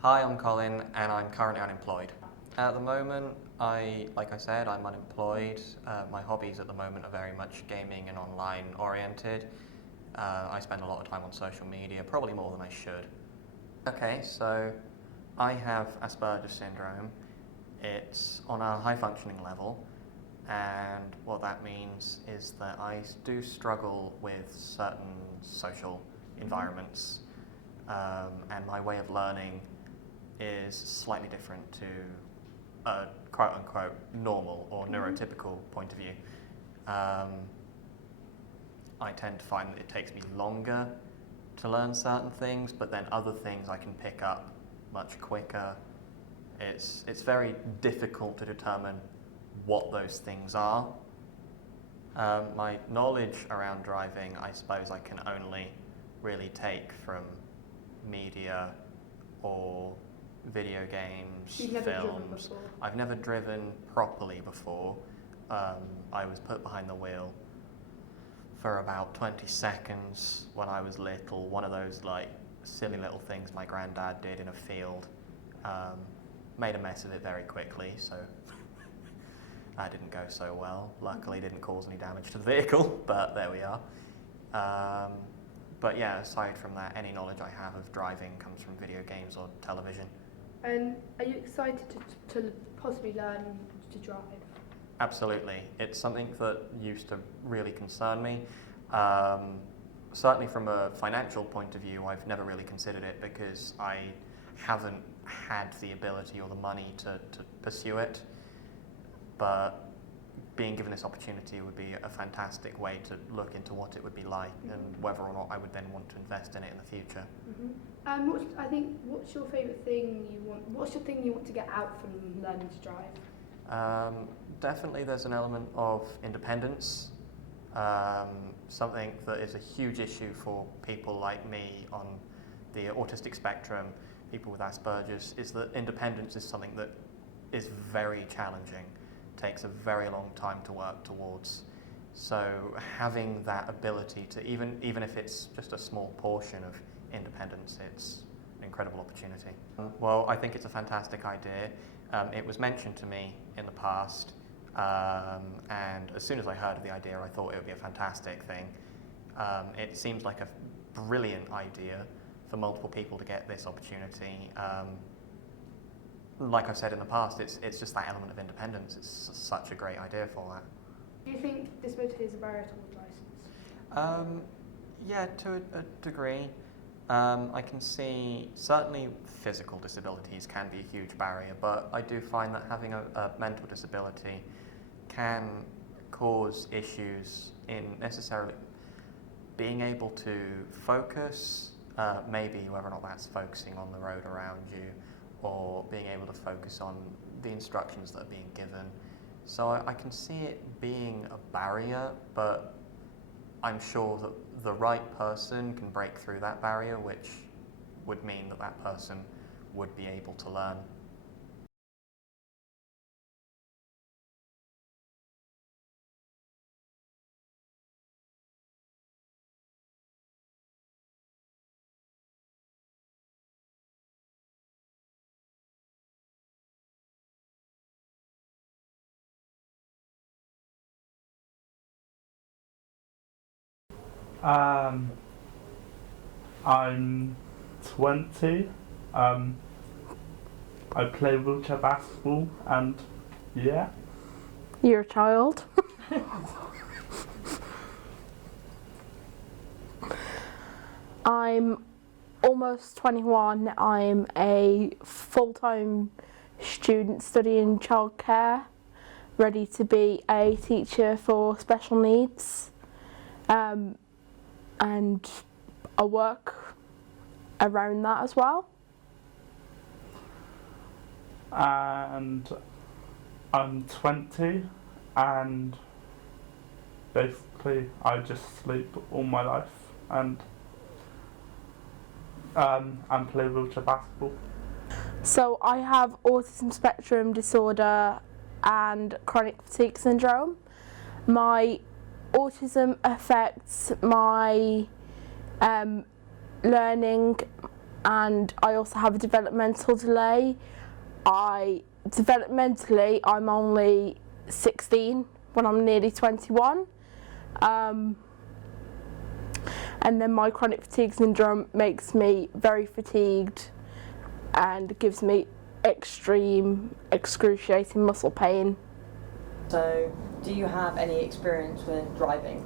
Hi, I'm Colin and I'm currently unemployed. At the moment, like I said, I'm unemployed. My hobbies at the moment are very much gaming and online oriented. I spend a lot of time on social media, probably more than I should. Okay, so I have Asperger's syndrome. It's on a high functioning level, and what that means is that I do struggle with certain social environments, and my way of learning is slightly different to a quote unquote normal or neurotypical point of view. I tend to find that it takes me longer to learn certain things, but then other things I can pick up much quicker. It's very difficult to determine what those things are. My knowledge around driving, I suppose I can only really take from media or video games, You've never driven films. before? I've never driven properly before. I was put behind the wheel for about 20 seconds when I was little. One of those like silly little things my granddad did in a field. Made a mess of it very quickly, so that didn't go so well. Luckily, didn't cause any damage to the vehicle, but there we are. But yeah, aside from that, any knowledge I have of driving comes from video games or television. And are you excited to possibly learn to drive? Absolutely. It's something that used to really concern me. Certainly from a financial point of view, I've never really considered it because I haven't had the ability or the money to pursue it. But being given this opportunity would be a fantastic way to look into what it would be like and whether or not I would then want to invest in it in the future. What's your favourite thing you want? What's your thing you want to get out from learning to drive? Definitely there's an element of independence, something that is a huge issue for people like me on the autistic spectrum, people with Asperger's, is that independence is something that is very challenging, takes a very long time to work towards. So having that ability to, even if it's just a small portion of independence, it's an incredible opportunity. Well, I think it's a fantastic idea. It was mentioned to me in the past, and as soon as I heard of the idea, I thought it would be a fantastic thing. It seems like a brilliant idea for multiple people to get this opportunity. Like I've said in the past, it's just that element of independence. It's such a great idea for that. Do you think disability is a barrier towards licence? Yeah, to a degree. I can see certainly physical disabilities can be a huge barrier, but I do find that having a mental disability can cause issues in necessarily being able to focus, maybe whether or not that's focusing on the road around you, or being able to focus on the instructions that are being given. So I can see it being a barrier, but I'm sure that the right person can break through that barrier, which would mean that that person would be able to learn. I'm 20. I play wheelchair basketball, and yeah. You're a child. I'm almost 21. I'm a full-time student studying childcare, ready to be a teacher for special needs. And I work around that as well. And I'm 20, and basically I just sleep all my life and play wheelchair basketball. So I have autism spectrum disorder and chronic fatigue syndrome. My autism affects my learning and I also have a developmental delay. Developmentally, I'm only 16 when I'm nearly 21. And then my chronic fatigue syndrome makes me very fatigued and gives me extreme, excruciating muscle pain. So, do you have any experience with driving?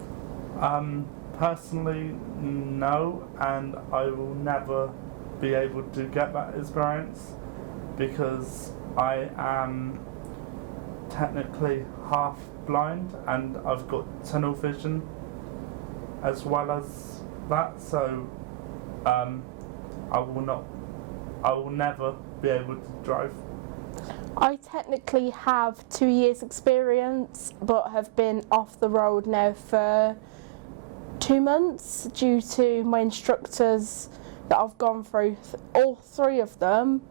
Personally, no, and I will never be able to get that experience because I am technically half blind and I've got tunnel vision as well as that, so I will never be able to drive. I technically have 2 years experience but have been off the road now for 2 months due to my instructors that I've gone through. All 3 of them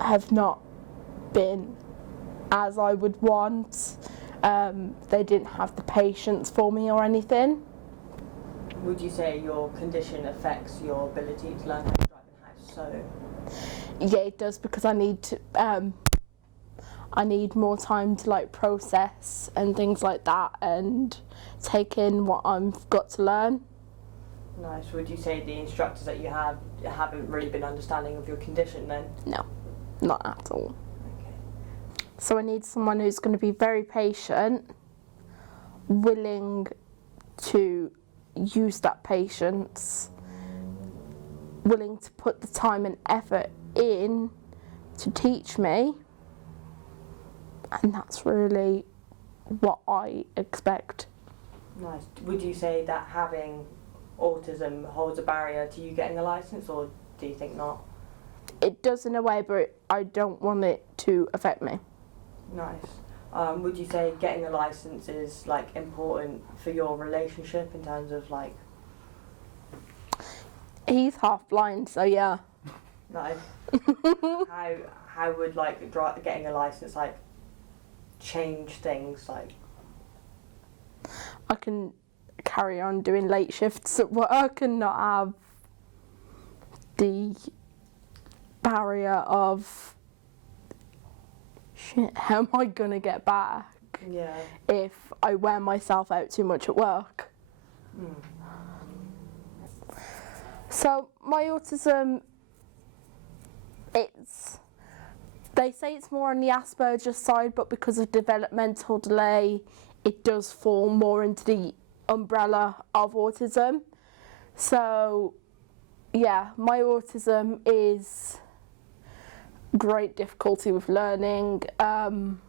have not been as I would want. They didn't have the patience for me or anything. Would you say your condition affects your ability to learn how to drive and how so? Yeah, it does, because I need more time to like process and things like that and take in what I've got to learn. Nice. Would you say the instructors that you have haven't really been understanding of your condition then? No, not at all. Okay. So I need someone who's going to be very patient, willing to use that patience, willing to put the time and effort in to teach me, and that's really what I expect. Nice. Would you say that having autism holds a barrier to you getting a license, or do you think not? It does in a way, but I don't want it to affect me. Nice. Would you say getting a license is like important for your relationship in terms of like? He's half blind, so yeah. Nice. How would like getting a license like change things like? I can carry on doing late shifts at work and not have the barrier of shit, how am I gonna get back Yeah. if I wear myself out too much at work. So my autism, they say it's more on the Asperger's side, but because of developmental delay, it does fall more into the umbrella of autism. So yeah, my autism is great difficulty with learning. I'm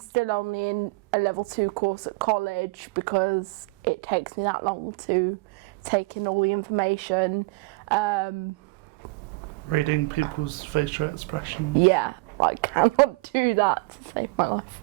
still only in a level 2 course at college because it takes me that long to take in all the information. Reading people's facial expressions. Yeah, I cannot do that to save my life.